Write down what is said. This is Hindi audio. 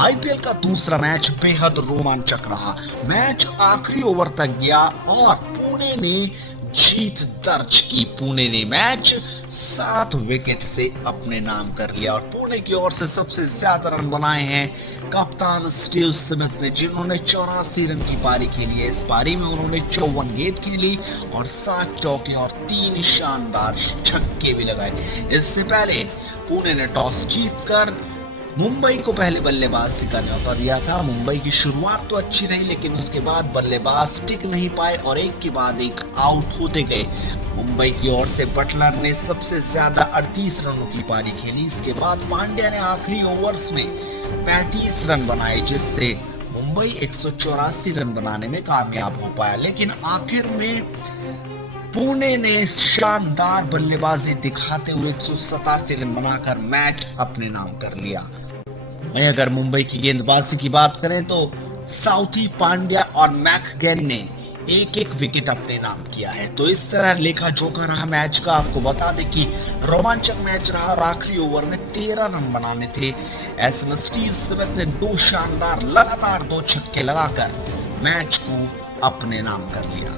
आईपीएल का दूसरा मैच बेहद रोमांचक रहा। मैच आखिरी ओवर तक गया और पुणे ने जीत दर्ज की। पुणे ने मैच 7 विकेट से अपने नाम कर लिया और पुणे की ओर से सबसे ज्यादा रन बनाए हैं कप्तान स्टीव स्मिथ ने, जिन्होंने 84 रन की पारी खेली है। इस पारी में उन्होंने 54 गेंद खेली और 7 चौके और 3 शानदार छक्के भी लगाए। इससे पहले पुणे ने टॉस जीतकर मुंबई को पहले बल्लेबाजी का न्योता दिया था। मुंबई की शुरुआत तो अच्छी रही, लेकिन उसके बाद बल्लेबाज टिक नहीं पाए और एक के बाद एक आउट होते गए। मुंबई की ओर से बटलर ने सबसे ज्यादा 38 रनों की पारी खेली। इसके बाद पांड्या ने आखिरी ओवर्स में 35 रन बनाए, जिससे मुंबई 184 रन बनाने में कामयाब हो पाया। लेकिन आखिर में पुणे ने शानदार बल्लेबाजी दिखाते हुए 187 रन बनाकर मैच अपने नाम कर लिया। वहीं अगर मुंबई की गेंदबाजी की बात करें तो साउथी, पांड्या और मैकगैरी ने एक एक विकेट अपने नाम किया है। तो इस तरह लेखा जोखा रहा मैच का। आपको बता दें कि रोमांचक मैच रहा और आखिरी ओवर में 13 रन बनाने थे। ऐसे में स्टीव स्मिथ ने 2 शानदार लगातार 2 छक्के लगाकर मैच को अपने नाम कर लिया।